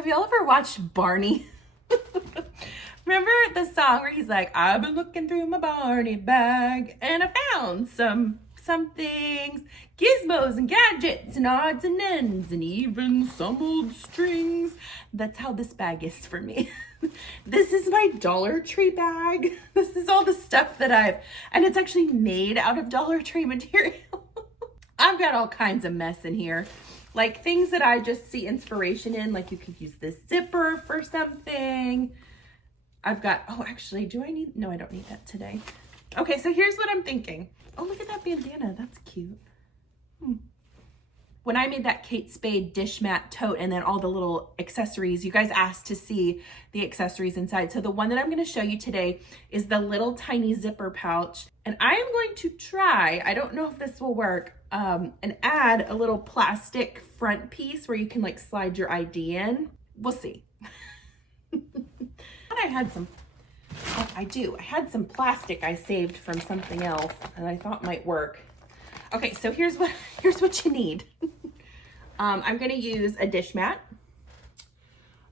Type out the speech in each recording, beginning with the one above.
Have y'all ever watched Barney? Remember the song where he's like, I've been looking through my Barney bag and I found some things, gizmos and gadgets and odds and ends and even some old strings. That's how this bag is for me. This is my Dollar Tree bag. This is all the stuff that and it's actually made out of Dollar Tree material. I've got all kinds of mess in here. Like things that I just see inspiration in, like you could use this zipper for something. I've got, oh, actually, no, I don't need that today. Okay, so here's what I'm thinking. Oh, look at that bandana. That's cute. When I made that Kate Spade dish mat tote and then all the little accessories, you guys asked to see the accessories inside. So the one that I'm going to show you today is the little tiny zipper pouch. And I am going to try, I don't know if this will work, and add a little plastic front piece where you can like slide your ID in. We'll see. I had some, oh, I had some plastic I saved from something else and I thought might work. Okay, so here's what you need. I'm gonna use a dish mat.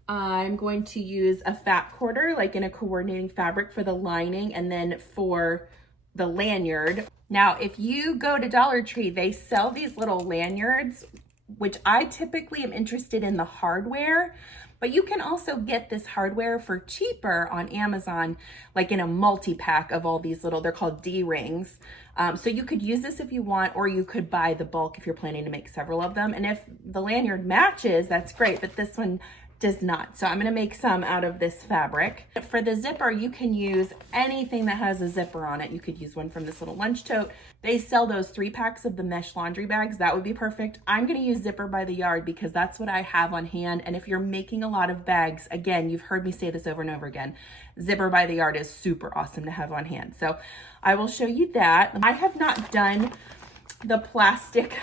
I'm going to use a fat quarter, like in a coordinating fabric for the lining and then for the lanyard. Now, if you go to Dollar Tree, they sell these little lanyards, which I typically am interested in the hardware, but you can also get this hardware for cheaper on Amazon, like in a multi-pack of all these little, they're called D-rings. So you could use this if you want, or you could buy the bulk if you're planning to make several of them. And if the lanyard matches, that's great, but this one does not. So I'm gonna make some out of this fabric. For the zipper, you can use anything that has a zipper on it. You could use one from this little lunch tote. They sell those 3-packs of the mesh laundry bags. That would be perfect. I'm gonna use zipper by the yard because that's what I have on hand. And if you're making a lot of bags, again, you've heard me say this over and over again, zipper by the yard is super awesome to have on hand. So I will show you that. I have not done the plastic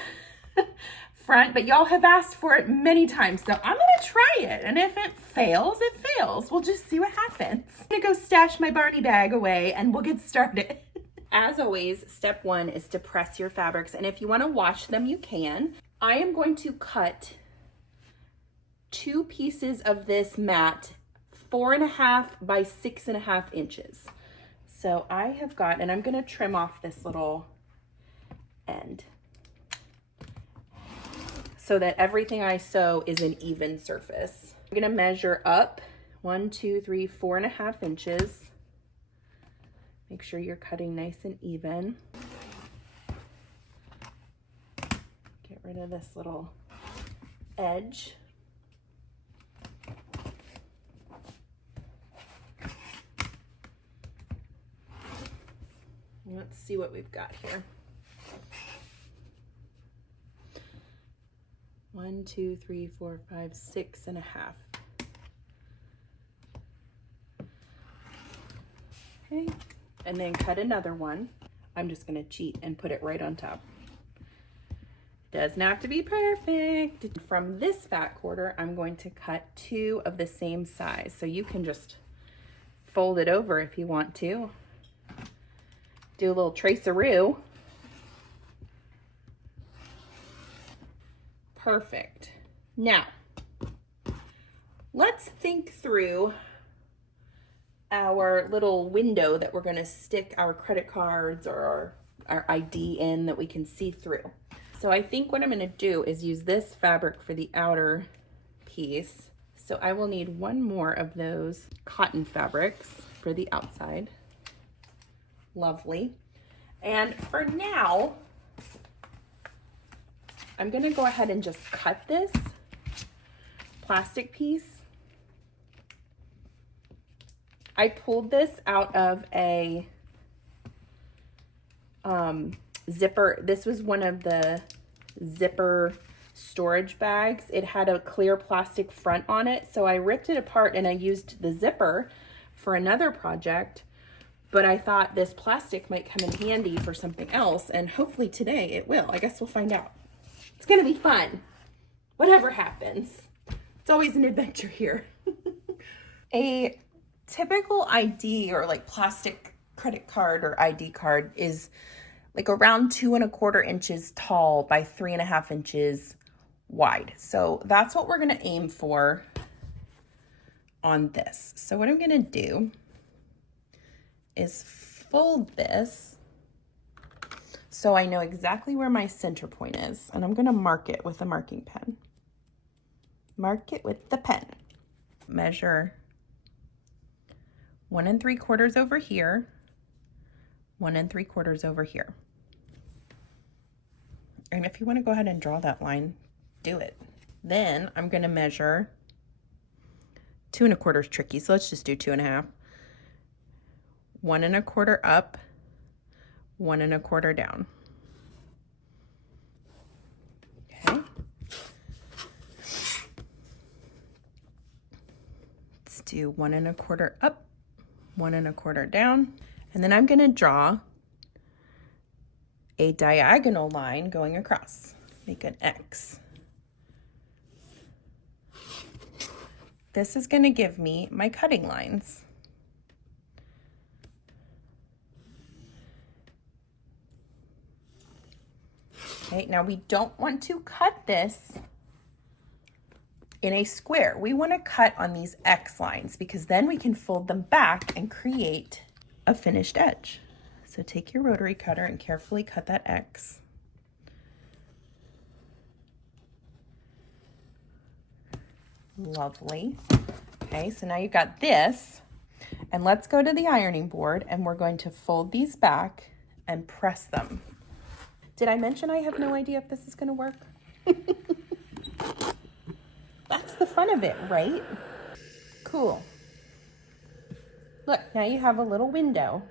front, but y'all have asked for it many times, so I'm gonna try it, and if it fails, it fails. We'll just see what happens. I'm gonna go stash my Barney bag away and we'll get started. As always, step 1 is to press your fabrics, and if you want to wash them, you can. I am going to cut 2 pieces of this mat 4.5 by 6.5 inches. So I have got, and I'm gonna trim off this little end so that everything I sew is an even surface. I'm gonna measure up 1, 2, 3, 4.5 inches. Make sure you're cutting nice and even. Get rid of this little edge. Let's see what we've got here. 1, 2, 3, 4, 5, 6.5. Okay, and then cut another one. I'm just gonna cheat and put it right on top. Doesn't have to be perfect. From this fat quarter, I'm going to cut 2 of the same size. So you can just fold it over if you want to. Do a little traceroo. Perfect. Now, let's think through our little window that we're going to stick our credit cards or our ID in that we can see through. So I think what I'm going to do is use this fabric for the outer piece. So I will need 1 more of those cotton fabrics for the outside. Lovely. And for now, I'm gonna go ahead and just cut this plastic piece. I pulled this out of a zipper. This was one of the zipper storage bags. It had a clear plastic front on it, so I ripped it apart and I used the zipper for another project, but I thought this plastic might come in handy for something else, and hopefully today it will. I guess we'll find out. It's gonna be fun. Whatever happens. It's always an adventure here. A typical ID or like plastic credit card or ID card is like around 2.25 inches tall by 3.5 inches wide. So that's what we're gonna aim for on this. So what I'm gonna do is fold this so I know exactly where my center point is, and I'm gonna mark it with a marking pen. Mark it with the pen. Measure 1 3/4 over here, 1 3/4 over here. And if you want to go ahead and draw that line, do it. Then I'm going to measure 2 1/4 is tricky, so let's just do 2 1/2. 1 1/4 up, 1 1/4 down. Okay. Let's do 1 1/4 up, 1 1/4 down. And then I'm going to draw a diagonal line going across. Make an X. This is going to give me my cutting lines. Okay, now we don't want to cut this in a square. We want to cut on these X lines because then we can fold them back and create a finished edge. So take your rotary cutter and carefully cut that X. Lovely. Okay, so now you've got this, and let's go to the ironing board and we're going to fold these back and press them. Did I mention I have no idea if this is going to work? That's the fun of it, right? Cool. Look, now you have a little window.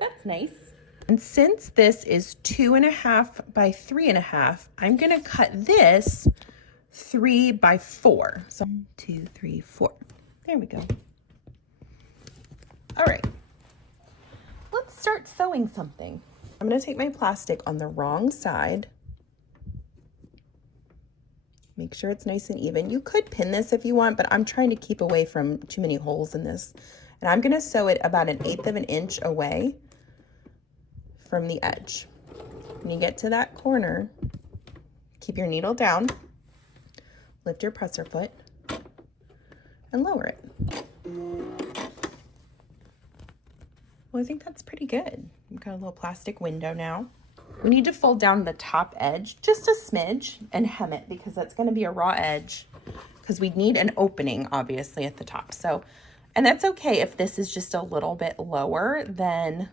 That's nice. And since this is 2 1/2 by 3 1/2, I'm going to cut this 3 by 4. So 1, 2, 3, 4. There we go. All right. Let's start sewing something. I'm going to take my plastic on the wrong side. Make sure it's nice and even. You could pin this if you want, but I'm trying to keep away from too many holes in this. And I'm going to sew it about 1/8 of an inch away from the edge. When you get to that corner, keep your needle down, lift your presser foot, and lower it. Well, I think that's pretty good. We've got a little plastic window now. We need to fold down the top edge just a smidge and hem it because that's going to be a raw edge because we need an opening obviously at the top. So, and that's okay if this is just a little bit lower than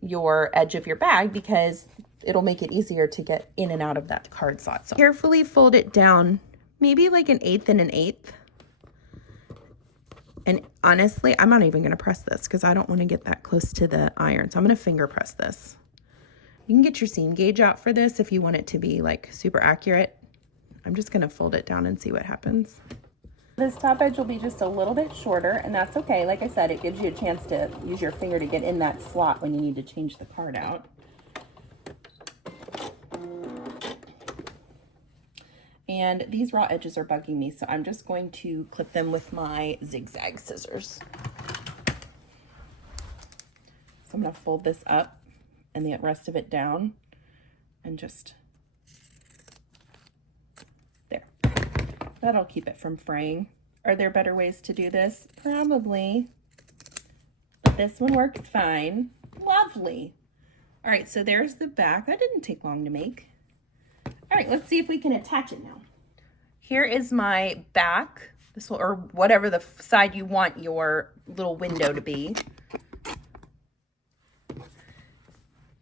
your edge of your bag because it'll make it easier to get in and out of that card slot. So carefully fold it down, maybe like 1/8 and 1/8. And honestly, I'm not even going to press this because I don't want to get that close to the iron. So I'm going to finger press this. You can get your seam gauge out for this if you want it to be like super accurate. I'm just going to fold it down and see what happens. This top edge will be just a little bit shorter, and that's okay. Like I said, it gives you a chance to use your finger to get in that slot when you need to change the card out. And these raw edges are bugging me, so I'm just going to clip them with my zigzag scissors. So I'm going to fold this up and the rest of it down and just there. That'll keep it from fraying. Are there better ways to do this? Probably. But this one works fine. Lovely. All right, so there's the back. That didn't take long to make. All right, let's see if we can attach it now. Here is my back, this will, or whatever the side you want your little window to be.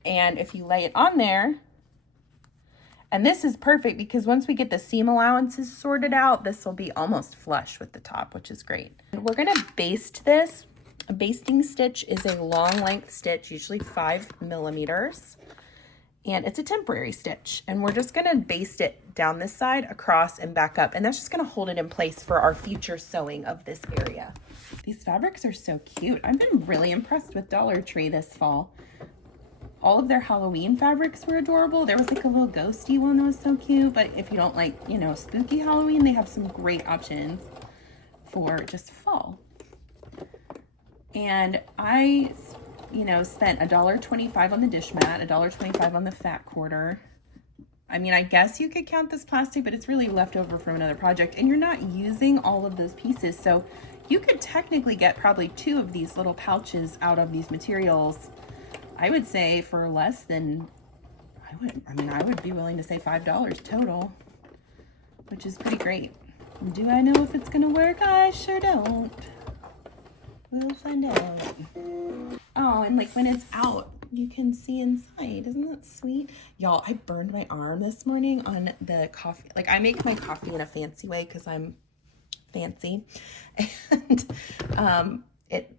And if you lay it on there, and this is perfect because once we get the seam allowances sorted out, this will be almost flush with the top, which is great. And we're gonna baste this. A basting stitch is a long length stitch, usually 5 millimeters. And it's a temporary stitch, and we're just gonna baste it down this side, across, and back up, and that's just gonna hold it in place for our future sewing of this area. These fabrics are so cute. I've been really impressed with Dollar Tree this fall. All of their Halloween fabrics were adorable. There was like a little ghosty one that was so cute, but if you don't like, you know, spooky Halloween, they have some great options for just fall. And I, you know, spent $1.25 on the dish mat, $1.25 on the fat quarter. I mean, I guess you could count this plastic, but it's really left over from another project, and you're not using all of those pieces. So you could technically get probably 2 of these little pouches out of these materials, I would say, for less than, I would be willing to say $5 total, which is pretty great. Do I know if it's gonna work? I sure don't. We'll find out. Oh, and like when it's out, you can see inside. Isn't that sweet? Y'all, I burned my arm this morning on the coffee. Like, I make my coffee in a fancy way because I'm fancy. And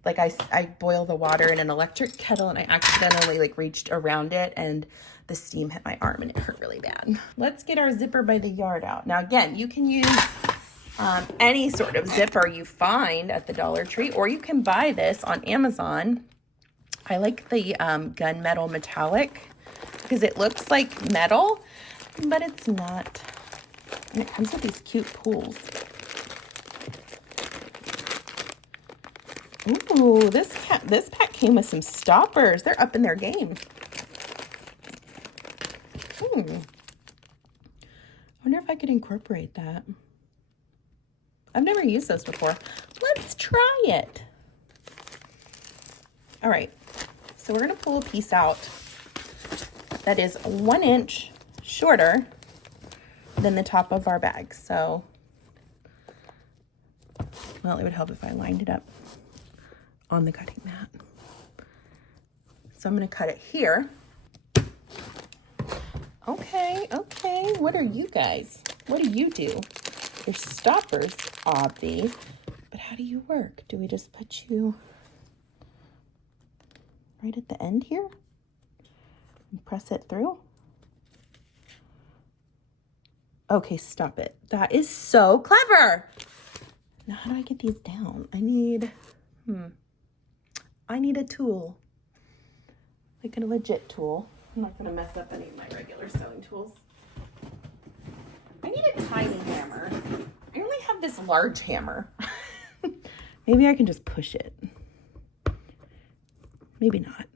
I boil the water in an electric kettle, and I accidentally like reached around it and the steam hit my arm and it hurt really bad. Let's get our zipper by the yard out. Now again, you can use any sort of zipper you find at the Dollar Tree, or you can buy this on Amazon. I like the gunmetal metallic because it looks like metal, but it's not. And it comes with these cute pools. Ooh, this pack came with some stoppers. They're up in their game. I wonder if I could incorporate that. I've never used those before. Let's try it. All right, so we're gonna pull a piece out that is 1 inch shorter than the top of our bag. So, well, it would help if I lined it up on the cutting mat. So I'm gonna cut it here. Okay, what are you guys? What do you do? There's stoppers, obvi, but how do you work? Do we just put you right at the end here and press it through? Okay, stop it. That is so clever. Now, how do I get these down? I need a tool, like a legit tool. I'm not gonna mess up any of my regular sewing tools. I need a tiny hammer. I only have this large hammer. Maybe I can just push it. Maybe not.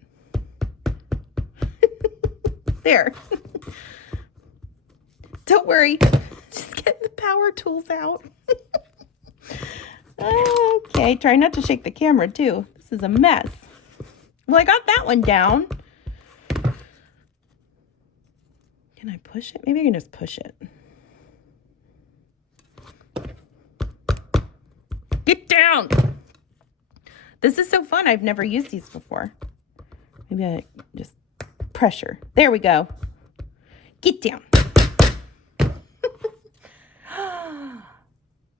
There. Don't worry. Just getting the power tools out. Okay, try not to shake the camera too. This is a mess. Well, I got that one down. Can I push it? Maybe I can just push it. Get down! This is so fun. I've never used these before. Maybe I just pressure. There we go. Get down.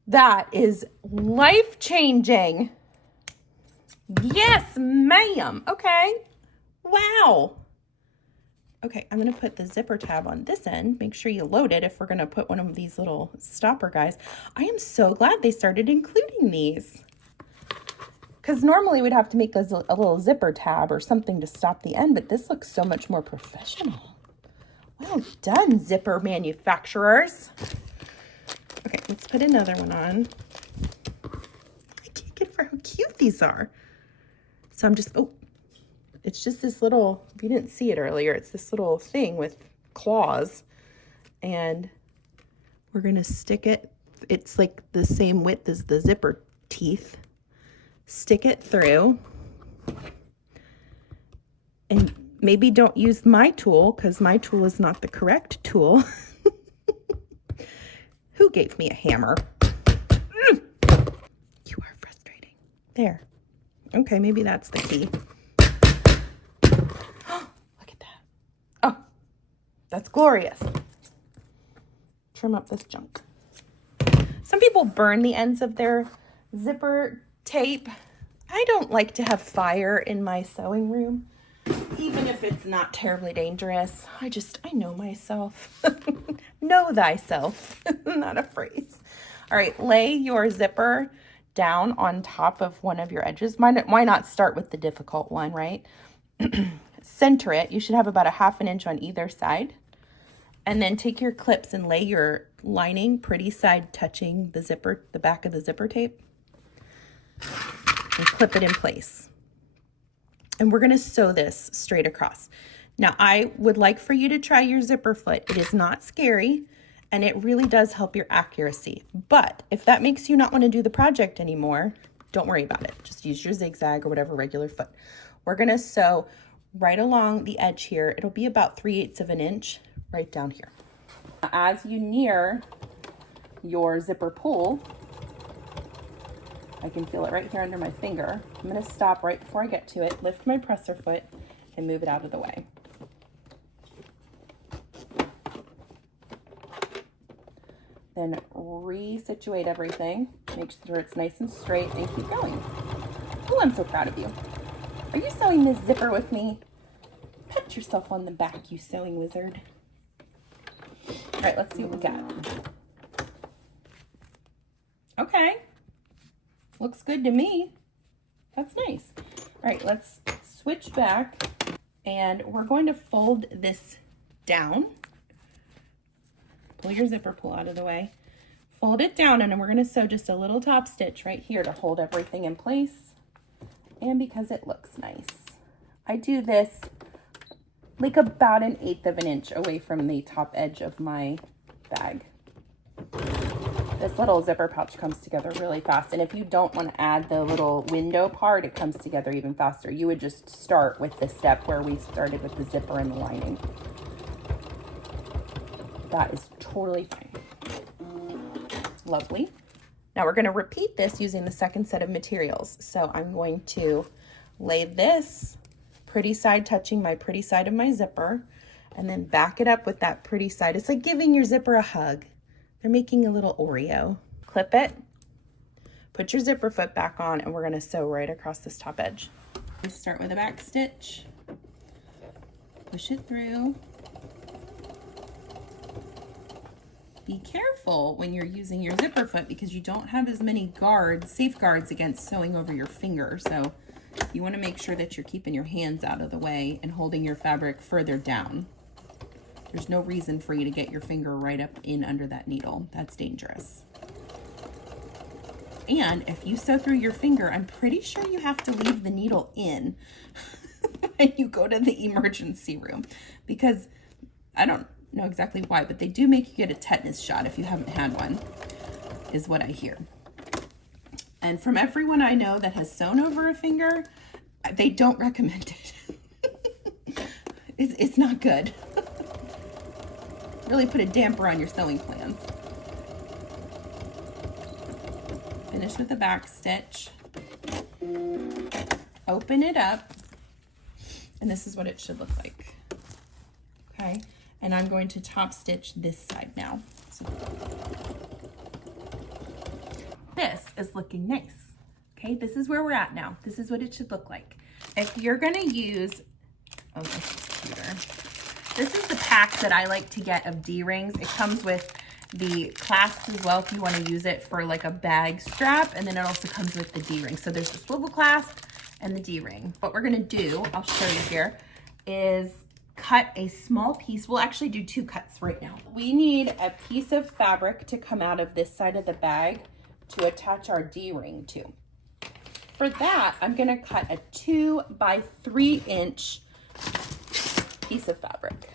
That is life-changing. Yes, ma'am. Okay. Wow. Okay, I'm going to put the zipper tab on this end. Make sure you load it if we're going to put one of these little stopper guys. I am so glad they started including these. Because normally we'd have to make a little zipper tab or something to stop the end, but this looks so much more professional. Well done, zipper manufacturers. Okay, let's put another one on. I can't get over how cute these are. So I'm just, it's just this little, if you didn't see it earlier, it's this little thing with claws. And we're going to stick it. It's like the same width as the zipper teeth. Stick it through. And maybe don't use my tool because my tool is not the correct tool. Who gave me a hammer? You are frustrating. There. Okay, maybe that's the key. Look at that. Oh, that's glorious. Trim up this junk. Some people burn the ends of their zipper tape. I don't like to have fire in my sewing room, even if it's not terribly dangerous. I know myself. Know thyself. Not a phrase. All right, lay your zipper down on top of one of your edges. Why not start with the difficult one, right? Center it. You should have about a 1/2 inch on either side. And then take your clips and lay your lining pretty side touching the zipper, the back of the zipper tape. And clip it in place. And we're going to sew this straight across. Now, I would like for you to try your zipper foot. It is not scary, and it really does help your accuracy. But if that makes you not want to do the project anymore, don't worry about it. Just use your zigzag or whatever regular foot. We're going to sew right along the edge here. It'll be about 3/8 of an inch right down here. As you near your zipper pull, I can feel it right here under my finger. I'm going to stop right before I get to it, lift my presser foot, and move it out of the way. Then resituate everything, make sure it's nice and straight, and keep going. Oh, I'm so proud of you. Are you sewing this zipper with me? Pat yourself on the back, you sewing wizard. All right, let's see what we got. Okay, looks good to me. That's nice. All right, let's switch back, and we're going to fold this down. Pull your zipper pull out of the way. Fold it down, and then we're going to sew just a little top stitch right here to hold everything in place. And because it looks nice. I do this like about 1/8 of an inch away from the top edge of my bag. This little zipper pouch comes together really fast. And if you don't want to add the little window part, it comes together even faster. You would just start with the step where we started with the zipper and the lining. That is totally fine. Lovely. Now we're going to repeat this using the second set of materials. So I'm going to lay this pretty side touching my pretty side of my zipper, and then back it up with that pretty side. It's like giving your zipper a hug. They're making a little Oreo. Clip it, put your zipper foot back on, and we're going to sew right across this top edge. Start with a back stitch, push it through. Be careful when you're using your zipper foot because you don't have as many safeguards against sewing over your finger. So you want to make sure that you're keeping your hands out of the way and holding your fabric further down. There's no reason for you to get your finger right up in under that needle. That's dangerous. And if you sew through your finger, I'm pretty sure you have to leave the needle in when you go to the emergency room, because I don't know exactly why, but they do make you get a tetanus shot if you haven't had one, is what I hear. And from everyone I know that has sewn over a finger, they don't recommend it. It's not good. Really put a damper on your sewing plans. Finish with the back stitch. Open it up, and this is what it should look like. Okay. And I'm going to top stitch this side now. So this is looking nice. Okay, this is where we're at now. This is what it should look like. If you're gonna use, oh, this is cuter. This is the pack that I like to get of D-rings. It comes with the clasps as well if you wanna use it for like a bag strap, and then it also comes with the D-ring. So there's the swivel clasp and the D-ring. What we're gonna do, I'll show you here, is cut a small piece. We'll actually do 2 cuts right now. We need a piece of fabric to come out of this side of the bag to attach our D-ring to. For that, I'm gonna cut a 2 by 3 inch piece of fabric.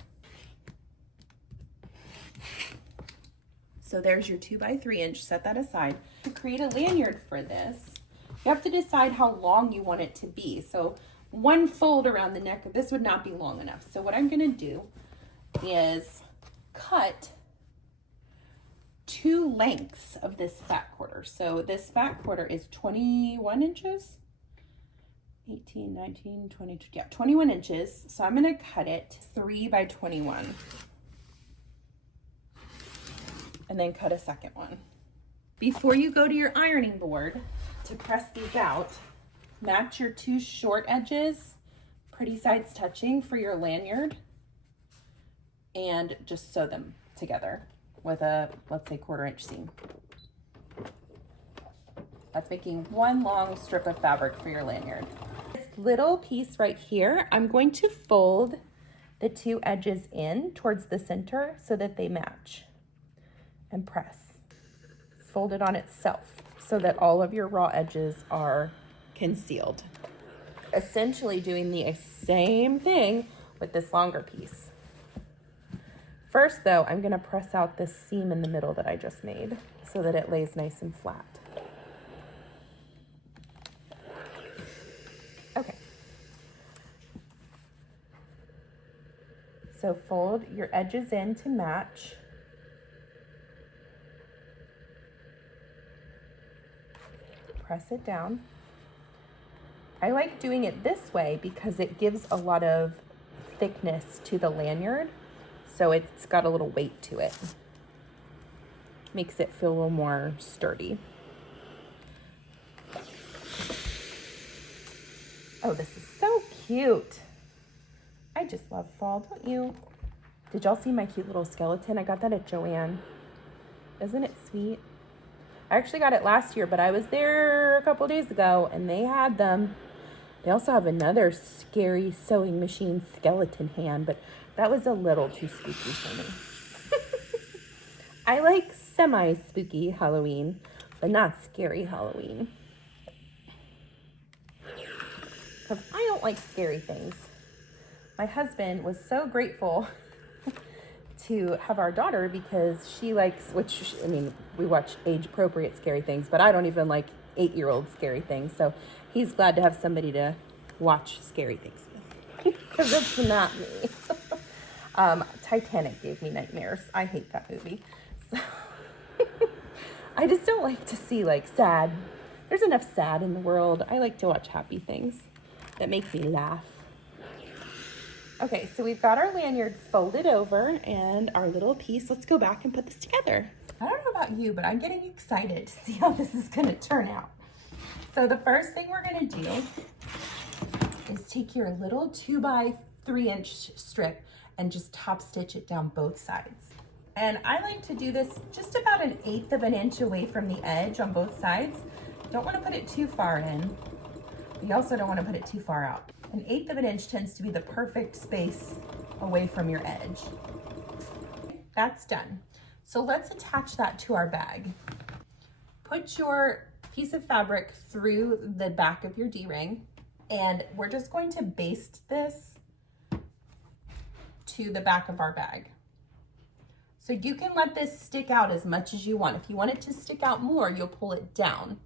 So there's your 2 by 3 inch, set that aside. To create a lanyard for this, you have to decide how long you want it to be. So one fold around the neck, this would not be long enough. So what I'm gonna do is cut 2 lengths of this fat quarter. So this fat quarter is 21 inches, 18, 19, 22, yeah, 21 inches. So I'm gonna cut it 3 by 21. And then cut a second one. Before you go to your ironing board to press these out, match your 2 short edges, pretty sides touching for your lanyard, and just sew them together with a, let's say, 1/4 inch seam. That's making one long strip of fabric for your lanyard. This little piece right here, I'm going to fold the 2 edges in towards the center so that they match, and press. Fold it on itself so that all of your raw edges are concealed. Essentially doing the same thing with this longer piece. First though, I'm gonna press out this seam in the middle that I just made so that it lays nice and flat. Okay. So fold your edges in to match. Press it down. I like doing it this way because it gives a lot of thickness to the lanyard, so it's got a little weight to it. Makes it feel a little more sturdy. Oh, this is so cute. I just love fall, don't you? Did y'all see my cute little skeleton? I got that at Joann. Isn't it sweet? I actually got it last year, but I was there a couple days ago and they had them. They also have another scary sewing machine skeleton hand, but that was a little too spooky for me. I like semi-spooky Halloween, but not scary Halloween. Because I don't like scary things. My husband was so grateful to have our daughter because she likes, I mean, we watch age-appropriate scary things, but I don't even like 8-year-old scary things. So he's glad to have somebody to watch scary things with, because it's not me. Titanic gave me nightmares. I hate that movie. So I just don't like to see like sad. There's enough sad in the world. I like to watch happy things that make me laugh. Okay, so we've got our lanyard folded over and our little piece. Let's go back and put this together. I don't know about you, but I'm getting excited to see how this is gonna turn out. So the first thing we're gonna do is take your little 2x3" strip and just top stitch it down both sides. And I like to do this just about 1/8 of an inch away from the edge on both sides. Don't wanna put it too far in. You also don't wanna put it too far out. 1/8 of an inch tends to be the perfect space away from your edge. That's done. So let's attach that to our bag. Put your piece of fabric through the back of your D-ring, and we're just going to baste this to the back of our bag. So you can let this stick out as much as you want. If you want it to stick out more, you'll pull it down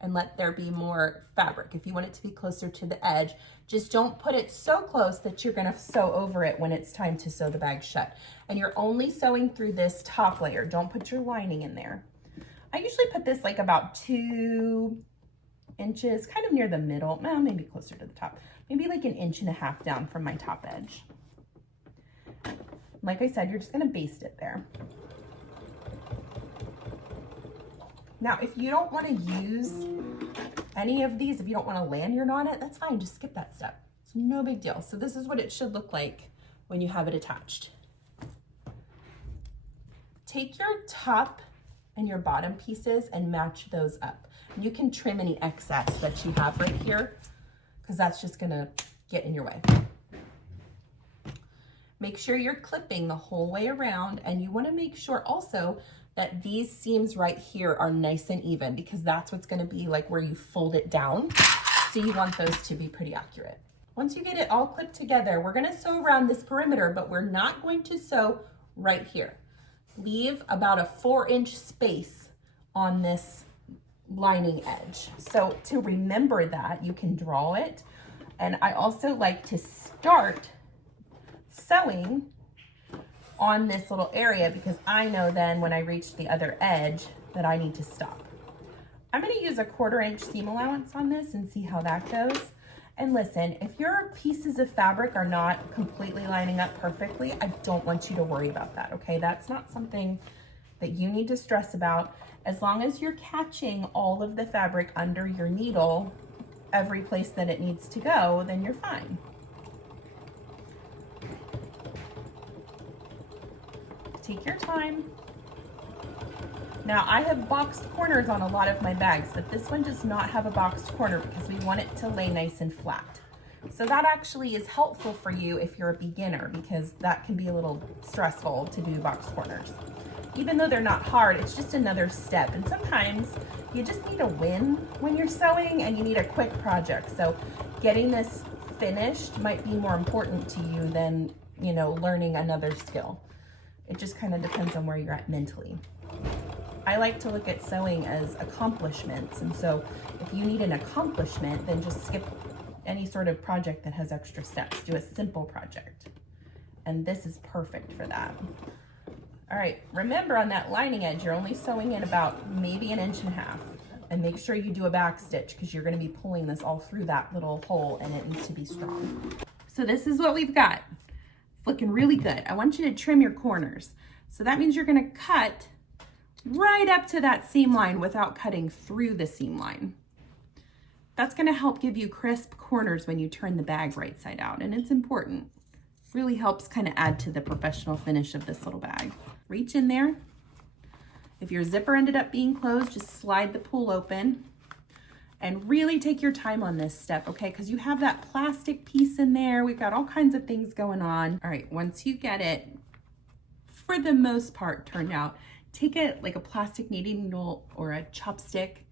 and let there be more fabric. If you want it to be closer to the edge, just don't put it so close that you're gonna sew over it when it's time to sew the bag shut. And you're only sewing through this top layer. Don't put your lining in there. I usually put this like about 2 inches, kind of near the middle, well, maybe closer to the top, maybe like 1.5 inches down from my top edge. Like I said, you're just gonna baste it there. Now, if you don't wanna use any of these, if you don't want a lanyard on it, that's fine, just skip that step. It's no big deal. So this is what it should look like when you have it attached. Take your top and your bottom pieces and match those up. You can trim any excess that you have right here, because that's just gonna get in your way. Make sure you're clipping the whole way around, and you wanna make sure also that these seams right here are nice and even, because that's what's gonna be like where you fold it down. So you want those to be pretty accurate. Once you get it all clipped together, we're gonna sew around this perimeter, but we're not going to sew right here. Leave about a 4-inch space on this lining edge. So to remember that, you can draw it. And I also like to start sewing on this little area, because I know then when I reach the other edge that I need to stop. I'm gonna use a 1/4 inch seam allowance on this and see how that goes. And listen, if your pieces of fabric are not completely lining up perfectly, I don't want you to worry about that, okay? That's not something that you need to stress about. As long as you're catching all of the fabric under your needle, every place that it needs to go, then you're fine. Take your time. Now, I have boxed corners on a lot of my bags, but this one does not have a boxed corner because we want it to lay nice and flat. So that actually is helpful for you if you're a beginner, because that can be a little stressful to do boxed corners. Even though they're not hard, it's just another step. And sometimes you just need a win when you're sewing and you need a quick project. So getting this finished might be more important to you than, you know, learning another skill. It just kind of depends on where you're at mentally. I like to look at sewing as accomplishments. And so if you need an accomplishment, then just skip any sort of project that has extra steps. Do a simple project. And this is perfect for that. All right, remember on that lining edge, you're only sewing in about maybe 1.5 inches. And make sure you do a back stitch because you're going to be pulling this all through that little hole and it needs to be strong. So this is what we've got. It's looking really good. I want you to trim your corners. So that means you're going to cut right up to that seam line without cutting through the seam line. That's going to help give you crisp corners when you turn the bag right side out, and it's important. Really helps kind of add to the professional finish of this little bag. Reach in there. If your zipper ended up being closed, just slide the pull open and really take your time on this step, okay? Because you have that plastic piece in there. We've got all kinds of things going on. All right, once you get it, for the most part, turned out, take it like a plastic knitting needle or a chopstick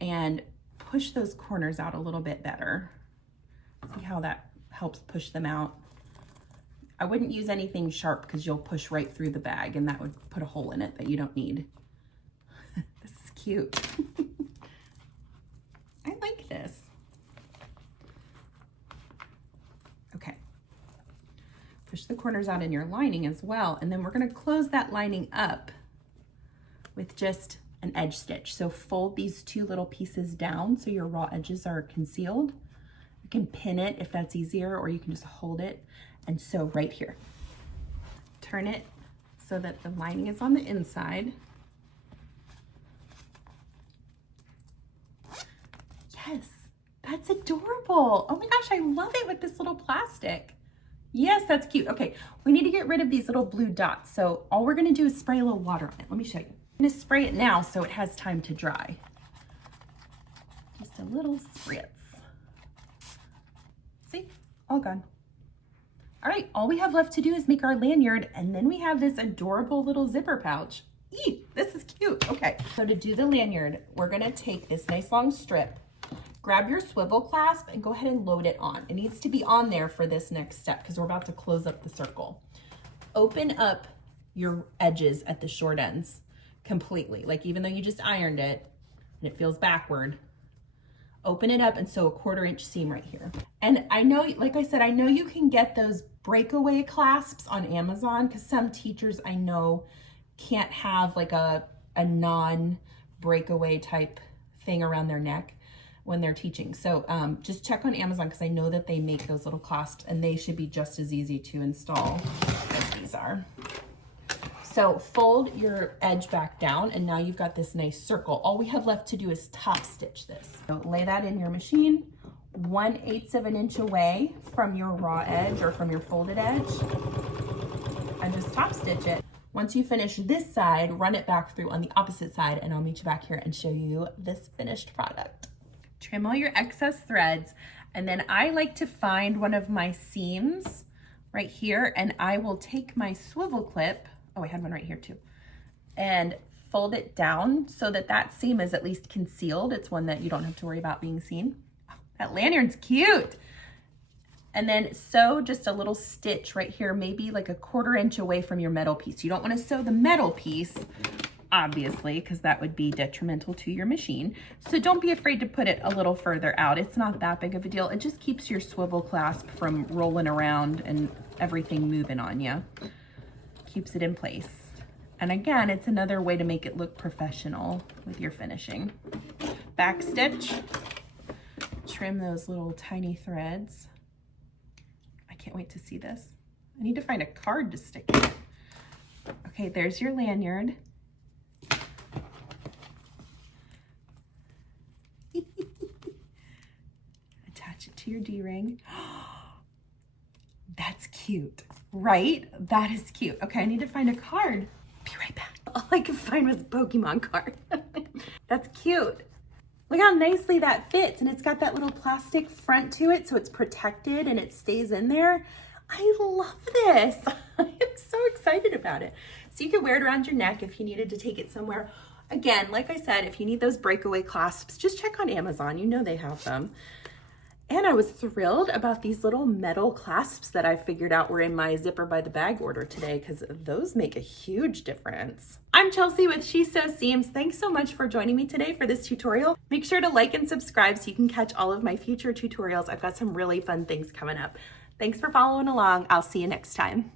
and push those corners out a little bit better. See how that helps push them out? I wouldn't use anything sharp because you'll push right through the bag and that would put a hole in it that you don't need. This is cute. I like this. Okay. Push the corners out in your lining as well. And then we're going to close that lining up with just an edge stitch. So fold these two little pieces down so your raw edges are concealed. You can pin it if that's easier, or you can just hold it and sew right here. Turn it so that the lining is on the inside. Yes, that's adorable. Oh my gosh, I love it with this little plastic. Yes, that's cute. Okay, we need to get rid of these little blue dots. So all we're gonna do is spray a little water on it. Let me show you. I'm gonna spray it now so it has time to dry. Just a little spritz. See, all gone. All right, all we have left to do is make our lanyard, and then we have this adorable little zipper pouch. Eee, this is cute. Okay, so to do the lanyard, we're gonna take this nice long strip, grab your swivel clasp, and go ahead and load it on. It needs to be on there for this next step because we're about to close up the circle. Open up your edges at the short ends completely. Like even though you just ironed it and it feels backward, open it up and sew a 1/4 inch seam right here. And I know, like I said, I know you can get those breakaway clasps on Amazon because some teachers I know can't have like a non-breakaway type thing around their neck when they're teaching. So just check on Amazon because I know that they make those little clasps and they should be just as easy to install as these are. So fold your edge back down and now you've got this nice circle. All we have left to do is top stitch this. So lay that in your machine 1/8 of an inch away from your raw edge or from your folded edge and just top stitch it. Once you finish this side, run it back through on the opposite side and I'll meet you back here and show you this finished product. Trim all your excess threads and then I like to find one of my seams right here and I will take my swivel clip, oh I had one right here too, and fold it down so that that seam is at least concealed. It's one that you don't have to worry about being seen. Oh, that lanyard's cute. And then sew just a little stitch right here, maybe like a 1/4 inch away from your metal piece. You don't want to sew the metal piece, obviously, because that would be detrimental to your machine. So don't be afraid to put it a little further out. It's not that big of a deal. It just keeps your swivel clasp from rolling around and everything moving on you. Keeps it in place. And again, it's another way to make it look professional with your finishing. Back stitch, trim those little tiny threads. I can't wait to see this. I need to find a card to stick in it. Okay, there's your lanyard. Attach it to your D-ring. That's cute, right? That is cute. Okay, I need to find a card. Be right back. All I could find was a Pokemon card. That's cute. Look how nicely that fits, and it's got that little plastic front to it so it's protected and it stays in there. I love this. I am so excited about it. So you can wear it around your neck if you needed to take it somewhere. Again, like I said, if you need those breakaway clasps, just check on Amazon. You know they have them. And I was thrilled about these little metal clasps that I figured out were in my zipper by the bag order today, because those make a huge difference. I'm Chelsea with She Sews Seams. Thanks so much for joining me today for this tutorial. Make sure to like and subscribe so you can catch all of my future tutorials. I've got some really fun things coming up. Thanks for following along. I'll see you next time.